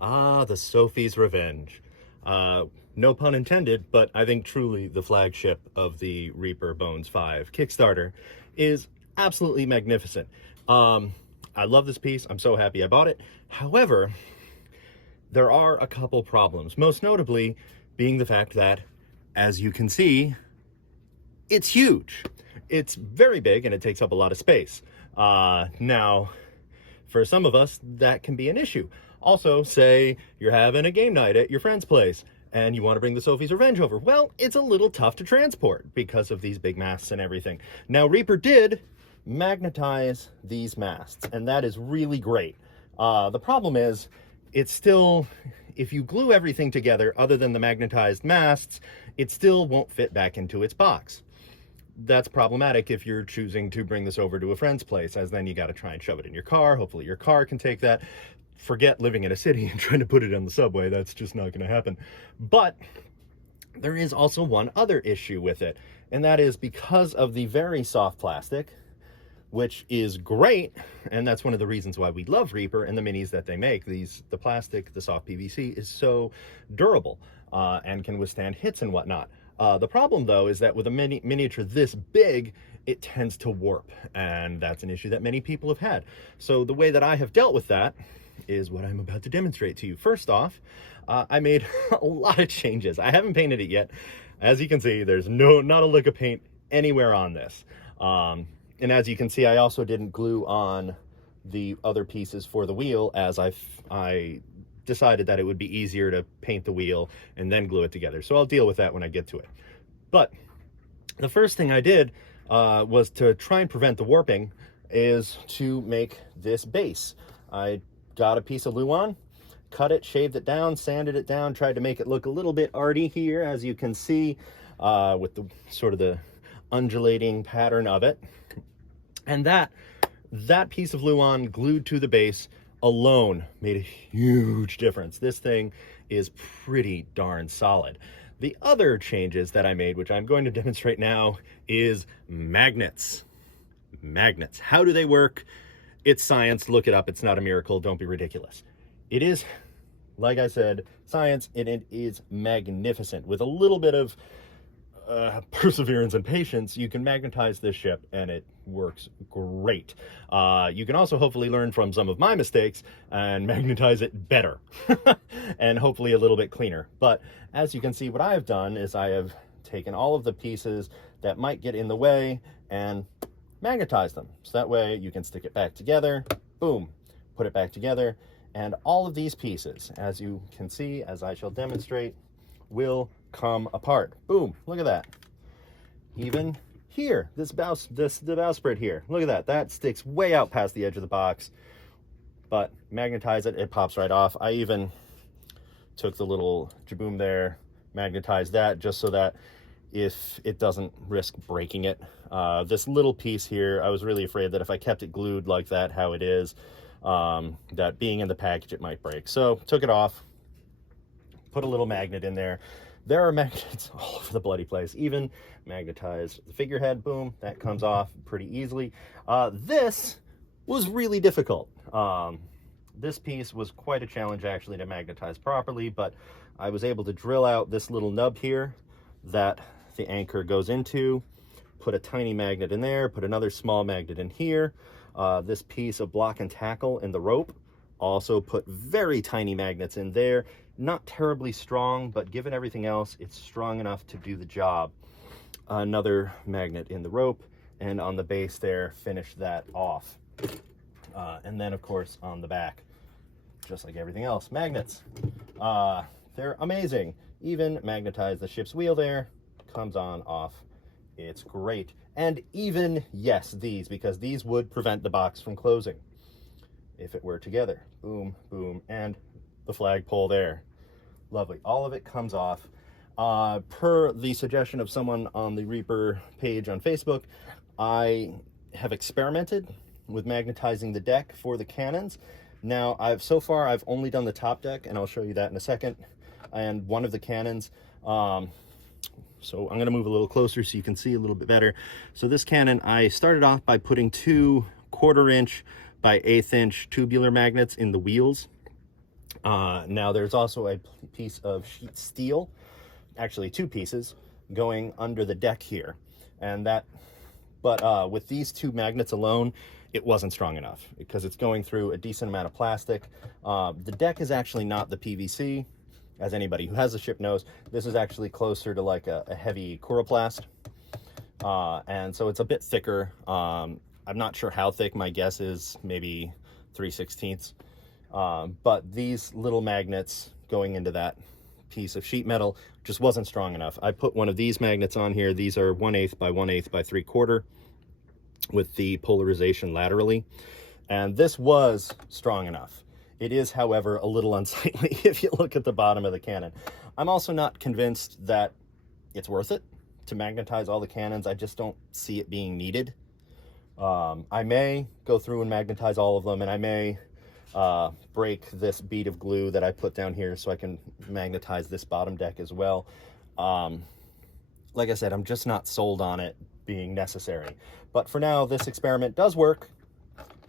Ah, the Sophie's Revenge. No pun intended, but I think truly the flagship of the Reaper Bones 5 Kickstarter is absolutely magnificent. I love this piece. I'm so happy I bought it. However, there are a couple problems, most notably being the fact that, as you can see, it's huge. It's very big and it takes up a lot of space. Now, for some of us, that can be an issue. Also, say you're having a game night at your friend's place and you want to bring the Sophie's Revenge over. Well, it's a little tough to transport because of these big masts and everything. Now, Reaper did magnetize these masts, and that is really great. The problem is, it's still, if you glue everything together other than the magnetized masts, it still won't fit back into its box. That's problematic if you're choosing to bring this over to a friend's place, as then you got to try and shove it in your car. Hopefully your car can take that. Forget living in a city and trying to put it on the subway. That's just not going to happen. But there is also one other issue with it, and that is because of the very soft plastic, which is great, and that's one of the reasons why we love Reaper and the minis that they make. The plastic, the soft PVC, is so durable and can withstand hits and whatnot. The problem, though, is that with a miniature this big, it tends to warp, and that's an issue that many people have had. So the way that I have dealt with that is what I'm about to demonstrate to you. First off, I made a lot of changes. I haven't painted it yet. As you can see, there's not a lick of paint anywhere on this. And as you can see, I also didn't glue on the other pieces for the wheel, as I decided that it would be easier to paint the wheel and then glue it together. So I'll deal with that when I get to it. But the first thing I did was to try and prevent the warping, is to make this base. I got a piece of Luan, cut it, shaved it down, sanded it down, tried to make it look a little bit arty here, as you can see, with the sort of the undulating pattern of it. And that piece of Luan glued to the base alone made a huge difference. This thing is pretty darn solid. The other changes that I made, which I'm going to demonstrate now, is magnets. Magnets. How do they work? It's science. Look it up. It's not a miracle. Don't be ridiculous. It is, like I said, science, and it is magnificent. With a little bit of perseverance and patience, you can magnetize this ship and it works great. You can also hopefully learn from some of my mistakes and magnetize it better and hopefully a little bit cleaner. But as you can see, what I have done is I have taken all of the pieces that might get in the way and magnetize them. So that way you can stick it back together, boom, put it back together, and all of these pieces, as you can see, as I shall demonstrate, will come apart. Boom, look at that. Even here, the bowsprit here, look at that. That sticks way out past the edge of the box, but magnetize it, it pops right off. I even took the little jaboom there, magnetized that just so that if it doesn't risk breaking it. This little piece here, I was really afraid that if I kept it glued like that, how it is, that being in the package, it might break. So took it off, put a little magnet in there. There are magnets all over the bloody place. Even magnetized the figurehead, boom, that comes off pretty easily. This was really difficult. This piece was quite a challenge actually to magnetize properly, but I was able to drill out this little nub here that the anchor goes into, put a tiny magnet in there, put another small magnet in here. This piece of block and tackle in the rope, also put very tiny magnets in there. Not terribly strong, but given everything else, it's strong enough to do the job. Another magnet in the rope, and on the base there, finish that off. And then, of course, on the back, just like everything else, magnets. They're amazing. Even magnetize the ship's wheel there, comes on, off. It's great. And even, yes, these, because these would prevent the box from closing if it were together. Boom, boom, and the flagpole there. Lovely. All of it comes off. Per the suggestion of someone on the Reaper page on Facebook, I have experimented with magnetizing the deck for the cannons. Now, so far I've only done the top deck, and I'll show you that in a second, and one of the cannons. So I'm going to move a little closer so you can see a little bit better. So this cannon, I started off by putting 2 1/4 inch by 1/8 inch tubular magnets in the wheels. Now there's also a piece of sheet steel, actually two pieces, going under the deck here. And that, but with these two magnets alone, it wasn't strong enough because it's going through a decent amount of plastic. The deck is actually not the PVC, as anybody who has a ship knows. This is actually closer to like a heavy coroplast. And so it's a bit thicker. I'm not sure how thick. My guess is maybe 3/16. But these little magnets going into that piece of sheet metal just wasn't strong enough. I put one of these magnets on here. These are 1/8 by 1/8 by 3/4 with the polarization laterally. And this was strong enough. It is, however, a little unsightly if you look at the bottom of the cannon. I'm also not convinced that it's worth it to magnetize all the cannons. I just don't see it being needed. I may go through and magnetize all of them, and I may break this bead of glue that I put down here so I can magnetize this bottom deck as well. Like I said, I'm just not sold on it being necessary. But for now, this experiment does work,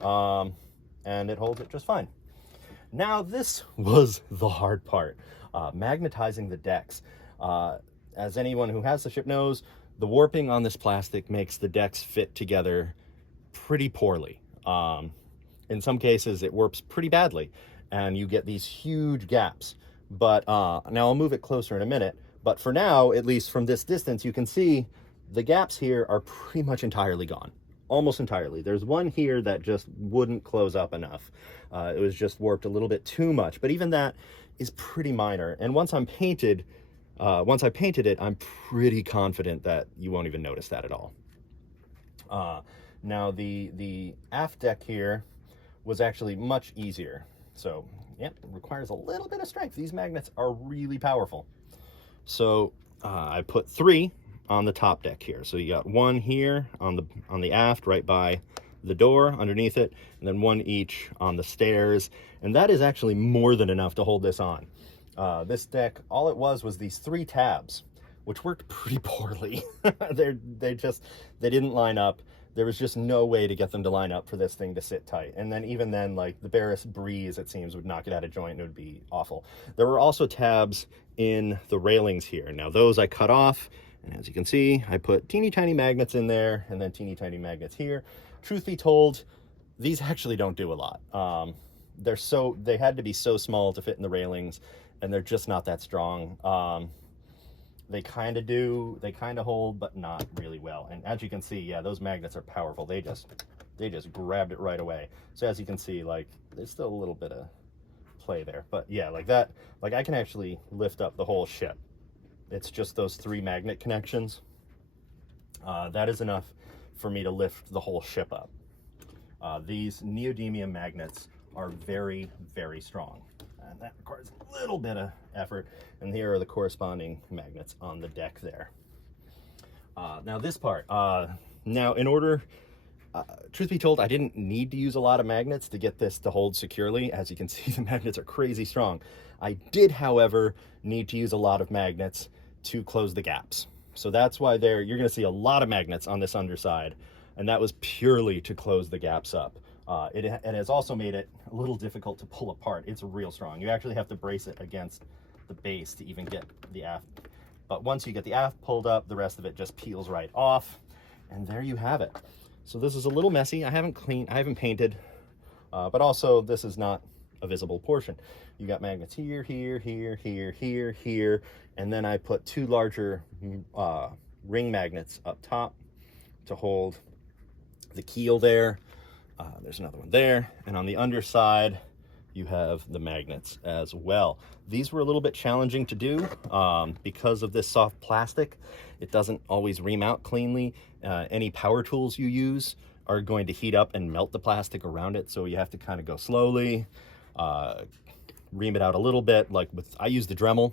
and it holds it just fine. Now, this was the hard part, magnetizing the decks. As anyone who has the ship knows, the warping on this plastic makes the decks fit together pretty poorly. In some cases, it warps pretty badly, and you get these huge gaps. But now I'll move it closer in a minute. But for now, at least from this distance, you can see the gaps here are pretty much entirely gone. Almost entirely. There's one here that just wouldn't close up enough. It was just warped a little bit too much, but even that is pretty minor. And once I painted it, I'm pretty confident that you won't even notice that at all. Now the aft deck here was actually much easier. So yeah, it requires a little bit of strength. These magnets are really powerful. So I put 3 on the top deck here. So you got 1 here on the aft right by the door underneath it, and then 1 each on the stairs. And that is actually more than enough to hold this on. This deck, all it was these 3 tabs, which worked pretty poorly. They didn't line up. There was just no way to get them to line up for this thing to sit tight. And then even then, like the barest breeze, it seems, would knock it out of joint and it would be awful. There were also tabs in the railings here. Now those I cut off, and as you can see, I put teeny tiny magnets in there and then teeny tiny magnets here. Truth be told, these actually don't do a lot. They had to be so small to fit in the railings, and they're just not that strong. They kind of hold, but not really well. And as you can see, yeah, those magnets are powerful. They just grabbed it right away. So as you can see, like, there's still a little bit of play there. But yeah, like that, like I can actually lift up the whole ship. It's just those 3 magnet connections. That is enough for me to lift the whole ship up. These neodymium magnets are very, very strong. And that requires a little bit of effort. And here are the corresponding magnets on the deck there. Now this part, now in order, truth be told, I didn't need to use a lot of magnets to get this to hold securely. As you can see, the magnets are crazy strong. I did, however, need to use a lot of magnets to close the gaps. So that's why you're going to see a lot of magnets on this underside. And that was purely to close the gaps up. It has also made it a little difficult to pull apart. It's real strong. You actually have to brace it against the base to even get the aft. But once you get the aft pulled up, the rest of it just peels right off. And there you have it. So this is a little messy. I haven't painted, but also this is not a visible portion. You got magnets here, here, here, here, here, here. And then I put 2 larger ring magnets up top to hold the keel there. There's another one there. And on the underside, you have the magnets as well. These were a little bit challenging to do because of this soft plastic. It doesn't always ream out cleanly. Any power tools you use are going to heat up and melt the plastic around it. So you have to kind of go slowly, ream it out a little bit. Like I use the Dremel.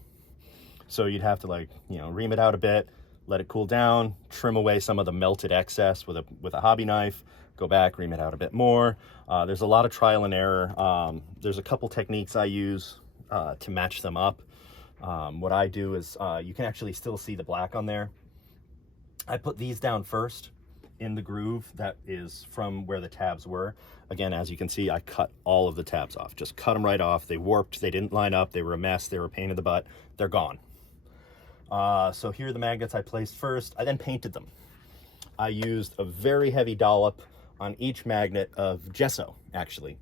So you'd have to, like, you know, ream it out a bit, let it cool down, trim away some of the melted excess with a hobby knife, go back, ream it out a bit more. There's a lot of trial and error. There's a couple techniques I use to match them up. What I do is you can actually still see the black on there. I put these down first in the groove that is from where the tabs were. Again, as you can see, I cut all of the tabs off, just cut them right off. They warped, they didn't line up, they were a mess, they were a pain in the butt, they're gone. So here are the magnets I placed first. I then painted them. I used a very heavy dollop on each magnet of gesso, actually.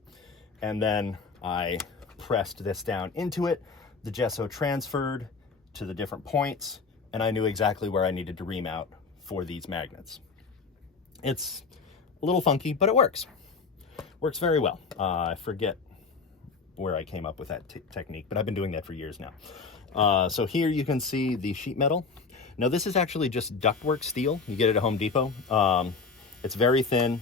And then I pressed this down into it. The gesso transferred to the different points, and I knew exactly where I needed to remount for these magnets. It's a little funky, but it works. Works very well. I forget where I came up with that technique, but I've been doing that for years now. So here you can see the sheet metal. Now this is actually just ductwork steel. You get it at Home Depot. It's very thin.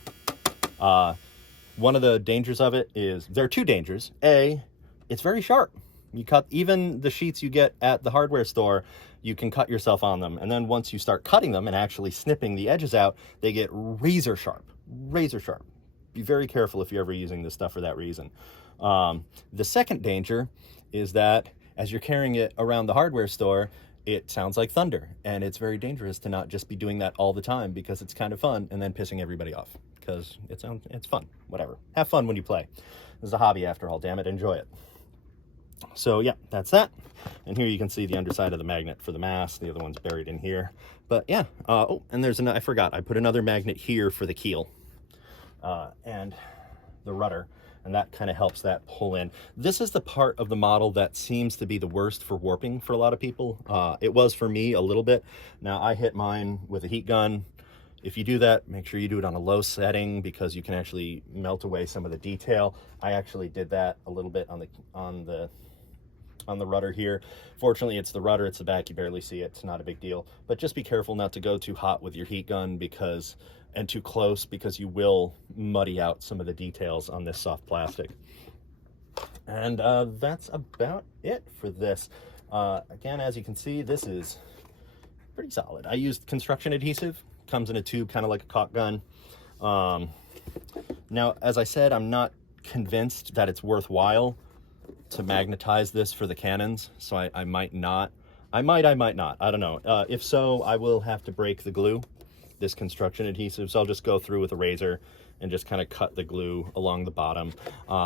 One of the dangers of it is, there are two dangers. A, it's very sharp. You cut, even the sheets you get at the hardware store, you can cut yourself on them. And then once you start cutting them and actually snipping the edges out, they get razor sharp, razor sharp. Be very careful if you're ever using this stuff for that reason. The second danger is that as you're carrying it around the hardware store, it sounds like thunder, and it's very dangerous to not just be doing that all the time, because it's kind of fun and then pissing everybody off, because it's fun. Whatever, have fun when you play. This is a hobby after all, damn it, enjoy it. So yeah, that's that. And here you can see the underside of the magnet for the mast. The other one's buried in here. But yeah, oh, and there's I forgot, I put another magnet here for the keel and the rudder, and that kind of helps that pull in. This is the part of the model that seems to be the worst for warping for a lot of people. It was for me a little bit. Now I hit mine with a heat gun. If you do that, make sure you do it on a low setting, because you can actually melt away some of the detail. I actually did that a little bit on the rudder here. Fortunately, it's the rudder, it's the back, you barely see it, it's not a big deal. But just be careful not to go too hot with your heat gun, and too close, because you will muddy out some of the details on this soft plastic. And that's about it for this. Again, as you can see, this is pretty solid. I used construction adhesive, comes in a tube, kind of like a caulk gun. Now, as I said, I'm not convinced that it's worthwhile to magnetize this for the cannons, so I might not. I might not, I don't know. If so, I will have to break the glue, this construction adhesive, so I'll just go through with a razor and just kind of cut the glue along the bottom.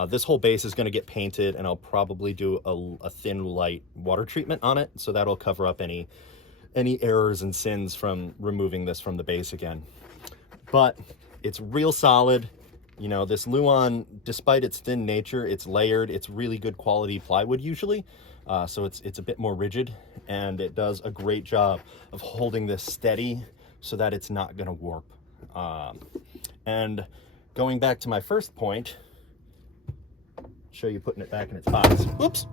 This whole base is going to get painted, and I'll probably do a thin, light water treatment on it, so that'll cover up any errors and sins from removing this from the base again. But it's real solid. You know, this Luan, despite its thin nature, it's layered. It's really good quality plywood usually, so it's a bit more rigid, and it does a great job of holding this steady so that it's not going to warp. And going back to my first point, show you putting it back in its box. Oops.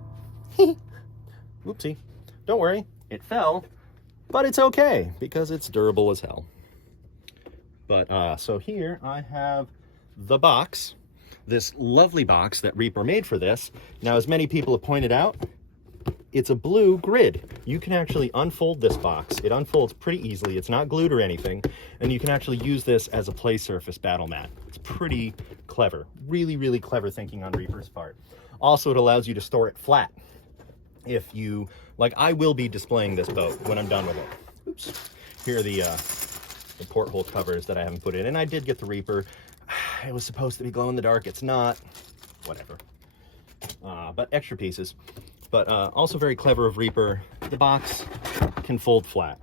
Oopsie. Don't worry, it fell, but it's okay because it's durable as hell. But so here I have the box, this lovely box that Reaper made for this. Now, as many people have pointed out, it's a blue grid. You can actually unfold this box. It unfolds pretty easily. It's not glued or anything, and you can actually use this as a play surface battle mat. It's pretty clever. Really, really clever thinking on Reaper's part. Also, it allows you to store it flat. If you, like, I will be displaying this boat when I'm done with it. Oops. Here are the porthole covers that I haven't put in, and I did get the Reaper. It was supposed to be glow in the dark. It's not. Whatever. But extra pieces. But also very clever of Reaper, the box can fold flat.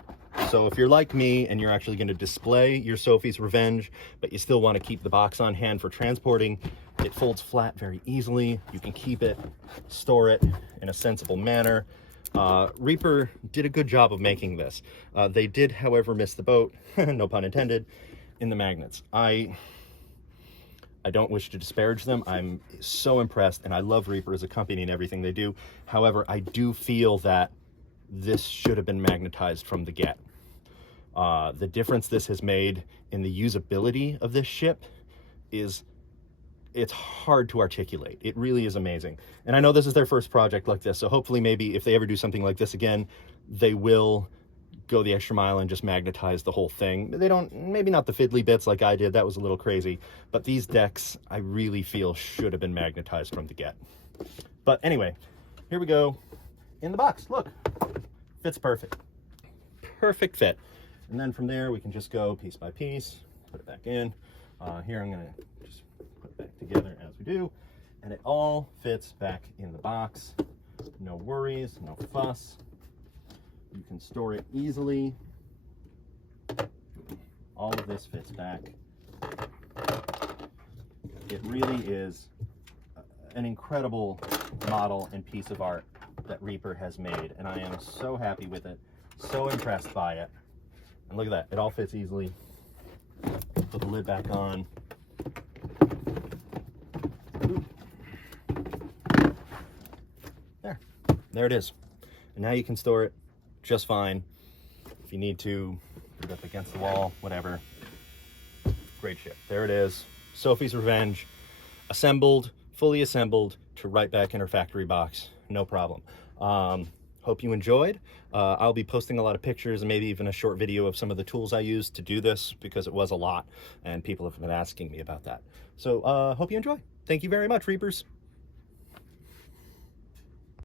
So if you're like me and you're actually going to display your Sophie's Revenge, but you still want to keep the box on hand for transporting, it folds flat very easily. You can keep it, store it in a sensible manner. Reaper did a good job of making this. They did, however, miss the boat, no pun intended, in the magnets. I don't wish to disparage them. I'm so impressed, and I love Reaper as a company and everything they do. However, I do feel that this should have been magnetized from the get. The difference this has made in the usability of this ship is, it's hard to articulate. It really is amazing. And I know this is their first project like this, so hopefully maybe if they ever do something like this again, they will go the extra mile and just magnetize the whole thing. They don't, maybe not the fiddly bits like I did, that was a little crazy, but these decks I really feel should have been magnetized from the get. But anyway, here we go in the box. Look, fits perfect. Perfect fit. And then from there we can just go piece by piece, put it back in. Here I'm gonna just put it back together as we do, and it all fits back in the box. No worries, no fuss. You can store it easily. All of this fits back. It really is an incredible model and piece of art that Reaper has made, and I am so happy with it, so impressed by it. And look at that, it all fits easily. Put the lid back on. There it is. And now you can store it just fine. If you need to, put it up against the wall, whatever. Great ship. There it is. Sophie's Revenge, assembled, fully assembled to right back in her factory box. No problem. Hope you enjoyed. I'll be posting a lot of pictures and maybe even a short video of some of the tools I used to do this, because it was a lot and people have been asking me about that. So hope you enjoy. Thank you very much, Reapers.